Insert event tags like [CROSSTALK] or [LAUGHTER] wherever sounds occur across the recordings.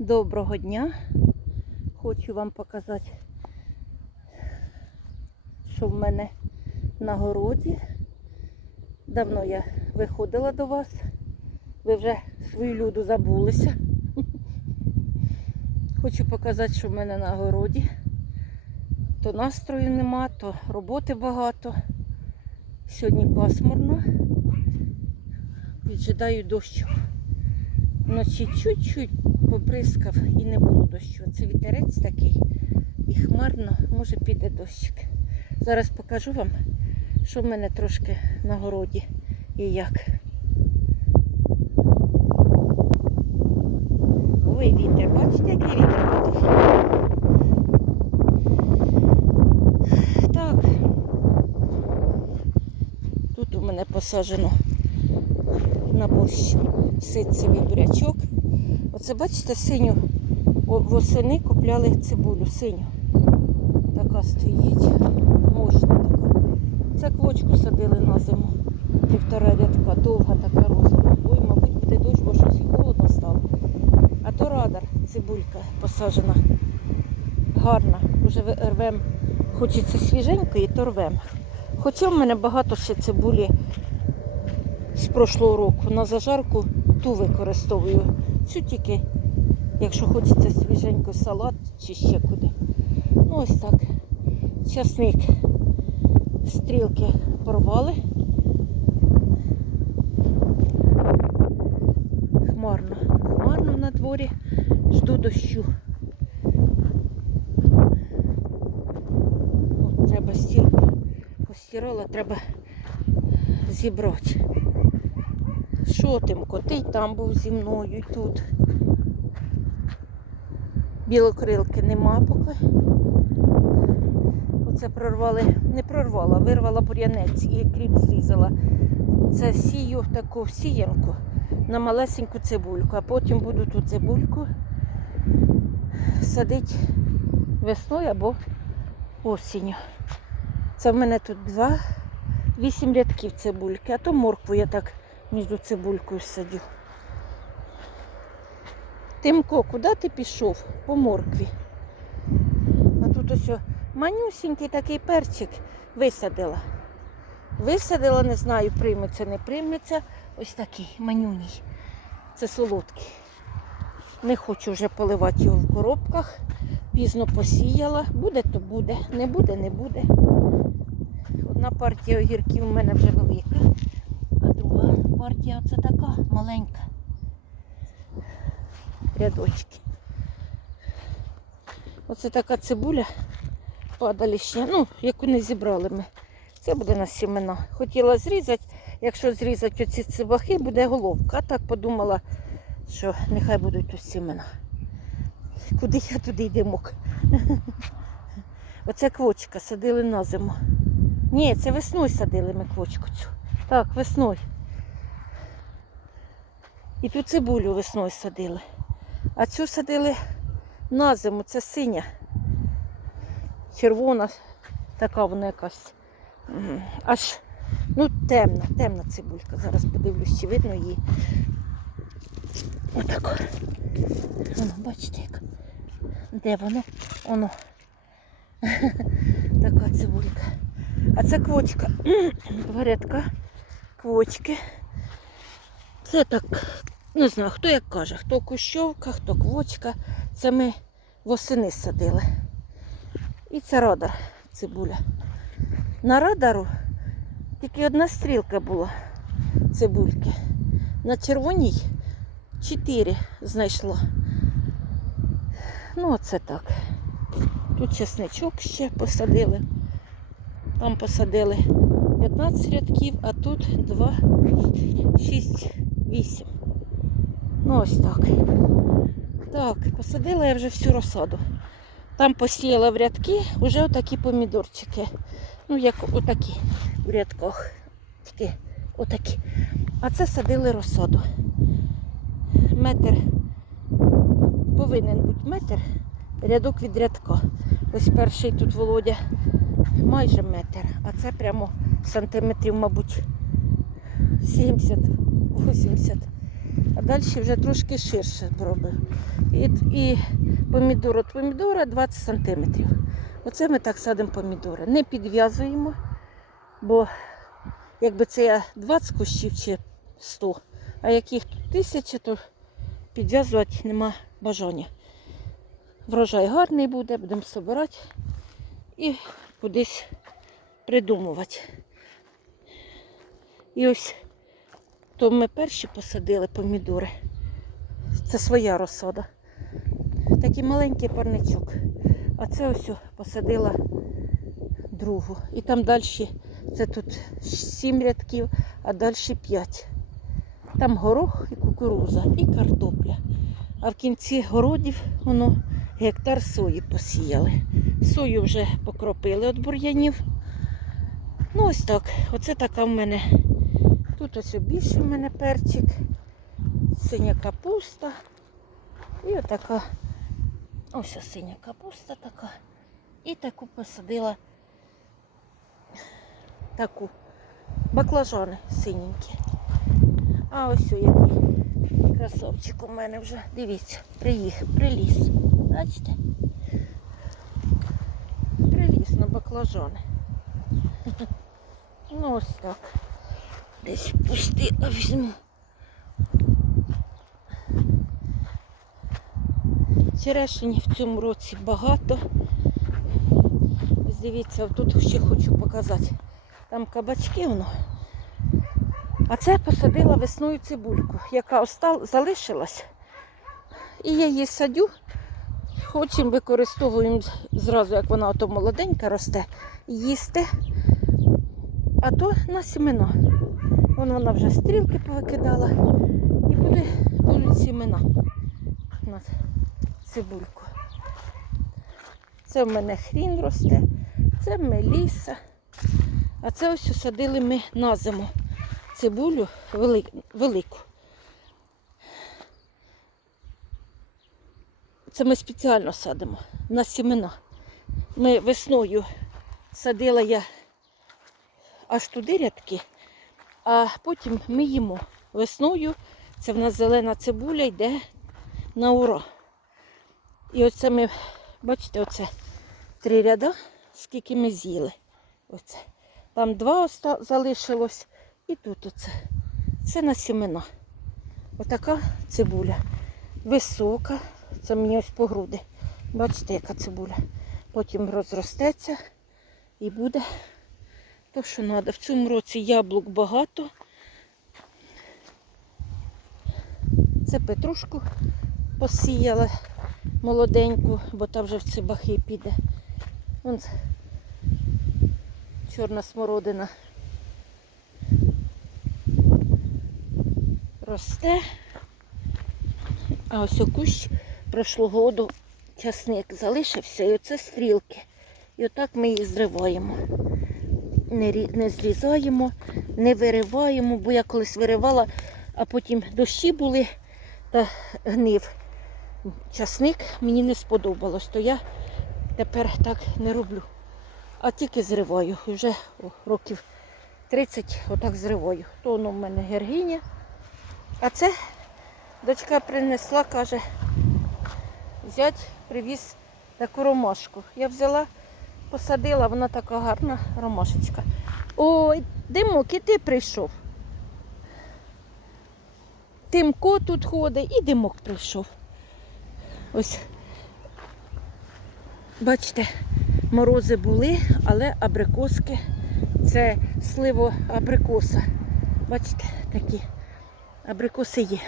Доброго дня. Хочу вам показати, що в мене на городі. Давно я виходила до вас. Ви вже свою люду забулися. Хочу показати, що в мене на городі. То настрою нема, то роботи багато. Сьогодні пасмурно. Піджидаю дощу. Вночі чуть-чуть поприскав і не було дощу. Це вітерець такий і хмарно, може піде дощик. Зараз покажу вам, що в мене трошки на городі і як. Ой, вітер, бачите, який вітер подув? Так. Тут у мене посаджено на борщ ситцевий бурячок. Оце бачите синю восени купляли цибулю синю. Така стоїть, мощна така. Це квочку садили на зиму. Півтора рядка, довга така розова. Ой, мабуть, буде дощ, бо щось і холодно стало. А то радар, цибулька посаджена. Гарна. Уже рвем. Хочеться свіженької, то рвем. Хоча в мене багато ще цибулі з прошлого року. На зажарку ту використовую. Цю тільки, якщо хочеться свіженько салат чи ще куди. Ну ось так. Часник. Стрілки порвали. Хмарно. Хмарно на дворі. Жду дощу. Треба стірку. Постирала, треба зібрати. Що тимко? Ти й там був зі мною і тут. Білокрилки нема поки. Оце прорвали, не прорвала, вирвала бур'янець і кріп зрізала. Це сію таку сіянку на малесеньку цибульку, а потім буду ту цибульку садити весною або осінню. Це в мене тут два, вісім рядків цибульки, а то моркву я так між цибулькою садю. Тимко, куди ти пішов? По моркві. А тут ось манюсінький такий перчик висадила. Висадила, не знаю, прийметься, не прийметься. Ось такий манюній. Це солодкий. Не хочу вже поливати його в коробках. Пізно посіяла. Буде, то буде. Не буде, не буде. Одна партія огірків у мене вже велика, партія оце така маленька. Рядочки. Оце така цибуля падалішня, ну, яку не зібрали ми. Це буде на сімена. Хотіла зрізати, якщо зрізати оці цибахи, буде головка. А так подумала, що нехай будуть тут сімена. Куди я туди й димок. [LAUGHS] Оце квочка садили на зиму. Ні, це весною садили ми квочку цю. Так, весною. І ту цибулю весною садили. А цю садили на зиму, це синя. Червона, така вона якась. Аж ну, темна, темна цибулька. Зараз подивлюсь, чи видно її. Отако. Воно, бачите, як. Де воно? Воно. [LAUGHS] така цибулька. А це квочка. [CLEARS THROAT] Два квочки. Це так, не знаю, хто як каже, хто кущовка, хто квочка. Це ми восени садили. І це радар цибуля. На радару тільки одна стрілка була цибульки. На червоній чотири знайшла. Ну, оце так. Тут чесничок ще посадили. Там посадили 15 рядків, а тут 2, 6, 8. Ну ось так. Так, посадила я вже всю розсаду. Там посіяла в рядки вже отакі помідорчики. Ну, як отакі в рядках. Такі, отакі. А це садили розсаду. Метр повинен бути метр, рядок від рядка. Ось перший тут Володя майже метр, а це прямо сантиметрів, мабуть, 70-80. А далі вже трошки ширше зробив. І, і помідор від помідора 20 сантиметрів. Оце ми так садимо помідори. Не підв'язуємо, бо якби це я 20 кущів чи 100, а яких тут тисяча, то підв'язувати нема бажання. Врожай гарний буде, будемо збирати і кудись придумувати. І ось то ми перші посадили помідори. Це своя розсада. Такий маленький парничок. А це ось посадила другу. І там далі, це тут сім рядків, а далі п'ять. Там горох і кукуруза, і картопля. А в кінці городів воно гектар сої посіяли. Сою вже покропили від бур'янів. Ну ось так. Оце така в мене. Тут ось більше в мене перчик, синя капуста. І отака ось ось синя капуста така. І таку посадила таку баклажани синенькі. А ось який красавчик у мене вже. Дивіться, приїхав, приліз. Бачите? Приліз на баклажани. Ну ось так. Десь пустила візьму. Черешень в цьому році багато. Ось Дивіться, тут ще хочу показати. Там кабачки воно. А це посадила весною цибульку, яка остал, залишилась. І я її садю. Хочемо використовуємо зразу, як вона ото молоденька росте, їсти. А то на сімена. Вон вона вже стрілки повикидала. І буде, будуть сімена на цибульку. Це в мене хрін росте, це меліса. А це ось садили ми на зиму цибулю велику. Це ми спеціально садимо на сімена. Ми весною садила я аж туди рядки, а потім ми їмо. Весною це в нас зелена цибуля йде на ура. І оце ми, бачите, оце три ряда, скільки ми з'їли. Оце. Там два оста- залишилось і тут оце. Це на сімена. Отака цибуля. Висока. Це мені ось по груди. Бачите, яка цибуля. Потім розростеться і буде то, що треба. В цьому році яблук багато. Це петрушку посіяла молоденьку, бо там вже в цибахи піде. Вон чорна смородина росте. А ось кущ прошлого году часник залишився, і оце стрілки. І отак ми її зриваємо. Не, не зрізаємо, не вириваємо, бо я колись виривала, а потім дощі були та гнив. Часник мені не сподобалось, то я тепер так не роблю. А тільки зриваю. Вже років 30 отак зриваю. То воно в мене гергиня. А це дочка принесла, каже, зять привіз таку ромашку. Я взяла, посадила, вона така гарна ромашечка. Ой, Димок, і ти прийшов. Тимко тут ходить і димок прийшов. Ось, бачите, морози були, але абрикоски це сливо абрикоса. Бачите, такі абрикоси є.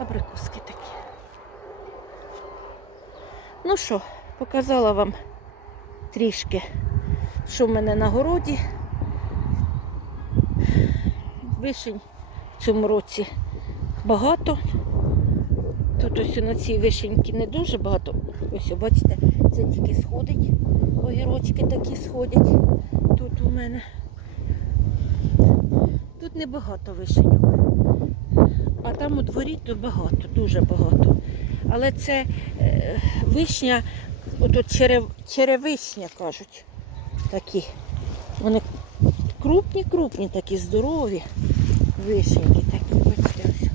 Абрикоски такі. Ну що, показала вам трішки, що в мене на городі. Вишень в цьому році багато. Тут ось на цій вишеньки не дуже багато. Ось, бачите, це тільки сходить. Огірочки такі сходять. Тут у мене. Тут небагато вишеньок. А там у дворі то багато, дуже багато але це е, вишня, отут черев, черевишня кажуть. Такі. Вони крупні-крупні, такі здорові, вишеньки такі, бачите ось.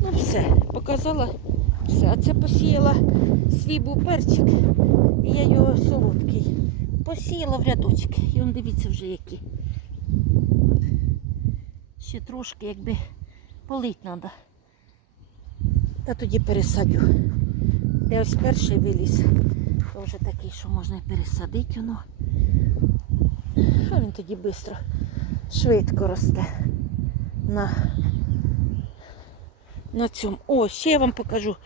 Ну все, показала все. А це посіяла свій був перчик, і я його солодкий. Посіяла в рядочки. І он дивіться вже які. Ще трошки якби полить треба. Та тоді пересадю. Де ось перший виліз, вже такий, що можна пересадити воно. А він тоді швидко, швидко росте на, на цьому. О, ще я вам покажу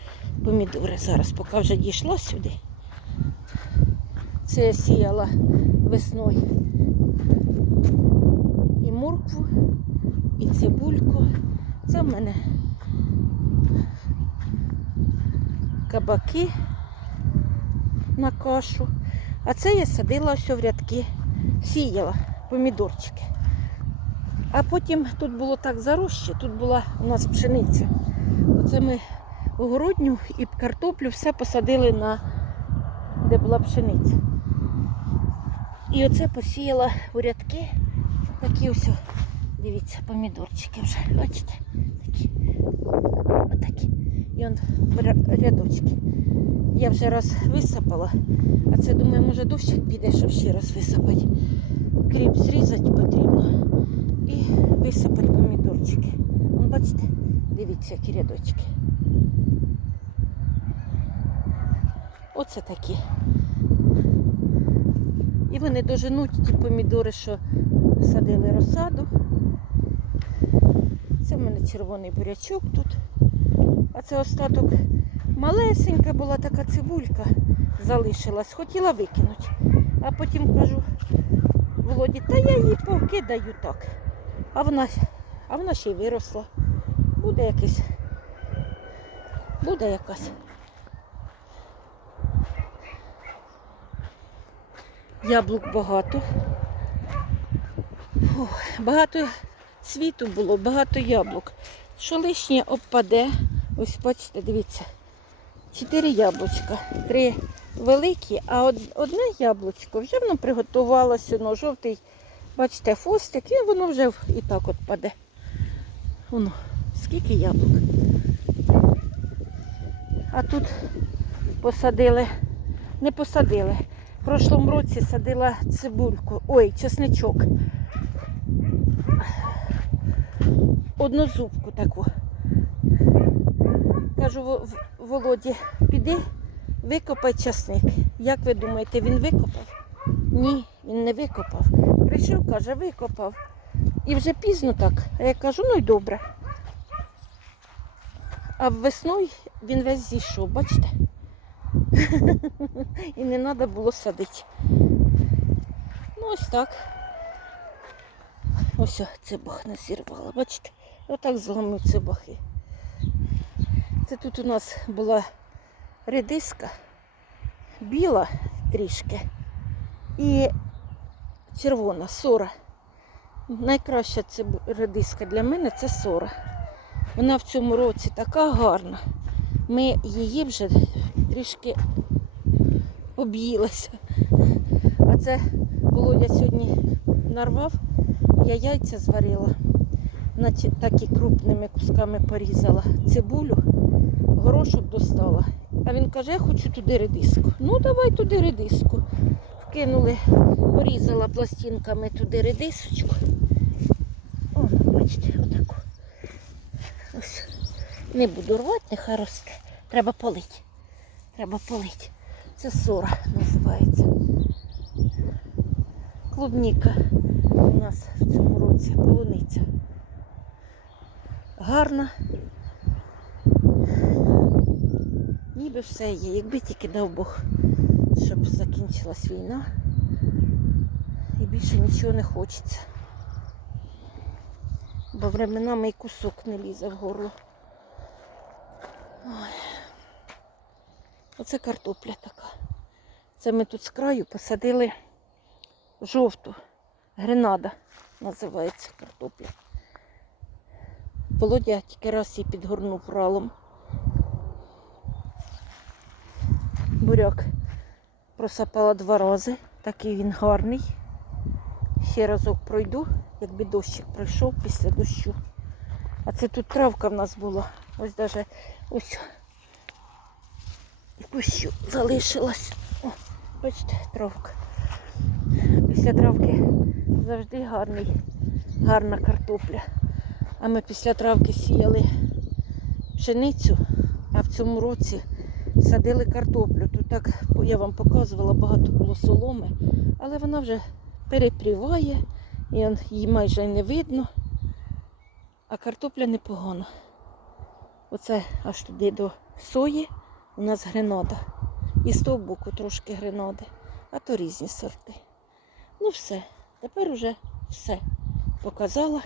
помідори зараз, поки вже дійшла сюди. Це я сіяла весною і моркву, і цибульку. Це в мене кабаки на кашу. А це я садила ось в рядки, сіяла помідорчики. А потім тут було так заросше, тут була у нас пшениця. Оце ми огородню і картоплю все посадили на де була пшениця. І оце посіяла у рядки. Такі ось, дивіться, помідорчики вже. Бачите? Такі. Отакі. І он рядочки. Я вже раз висипала, а це думаю, може дощик піде, щоб ще раз висипати. Кріп зрізати потрібно і висипати помідорчики. Вон, бачите, дивіться, які рядочки. Оце такі. І вони доженуть ті помідори, що садили розсаду. Це в мене червоний бурячок тут. А це остаток малесенька була така цибулька, залишилась, хотіла викинути. А потім кажу, Володі, та я її повкидаю так. А вона, а вона ще й виросла. Буде якийсь. Буде якась. Яблук багато. Фух, багато цвіту було, багато яблук. Що лишнє обпаде. Ось бачите, дивіться. Чотири яблучка. Три великі, а одне яблучко вже воно приготувалося, воно жовтий, бачите, фостик, і воно вже і так от паде. Воно, скільки яблук. А тут посадили, не посадили. В прошлому році садила цибульку, ой, чесничок. Однозубку таку. Кажу, Володі, піди, викопай часник. Як ви думаєте, він викопав? Ні, він не викопав. Прийшов, каже, викопав. І вже пізно так. А я кажу, ну й добре. А весною він весь зійшов, бачите? [LAUGHS] І не треба було садити. Ну ось так. Ось о, цибах не зірвала, бачите? Отак зламив цибахи. Це тут у нас була редиска, біла трішки і червона, сора. Найкраща цибу- редиска для мене це сора. Вона в цьому році така гарна. Ми її вже трішки об'їлися. А це Володя сьогодні нарвав, я яйця зварила, так і крупними кусками порізала цибулю, горошок достала. А він каже, я хочу туди редиску. Ну, давай туди редиску. Вкинули, порізала пластинками туди редисочку. О, бачите, отаку. Ось. Не буду рвати, нехай росте. Треба полити. Треба полити. Це сора називається. Клубніка у нас в цьому році полуниця. Гарна. Ніби все є, якби тільки дав Бог, щоб закінчилась війна. І більше нічого не хочеться. Бо временами і кусок не лізе в горло. Ой. Оце картопля така. Це ми тут з краю посадили жовту. Гренада називається картопля. Володя тільки раз її підгорнув ралом. Буряк просапала два рази. Такий він гарний. Ще разок пройду, якби дощик пройшов після дощу. А це тут травка в нас була. Ось даже ось кущу залишилась. О, бачите, травка. Після травки завжди гарний, гарна картопля. А ми після травки сіяли пшеницю, а в цьому році садили картоплю. Тут так я вам показувала, багато було соломи, але вона вже перепріває, і її майже не видно. А картопля непогана. Оце аж туди до сої у нас гренода. І з того боку трошки греноди, а то різні сорти. Ну все, тепер уже все показала.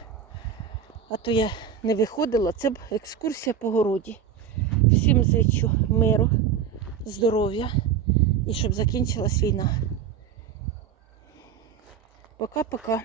А то я не виходила. Це б екскурсія по городі. Всім зичу миру, здоров'я і щоб закінчилась війна. Пока-пока.